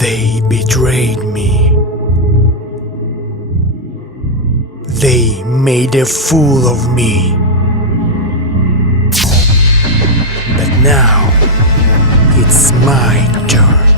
They betrayed me. They made a fool of me. But now, it's my turn.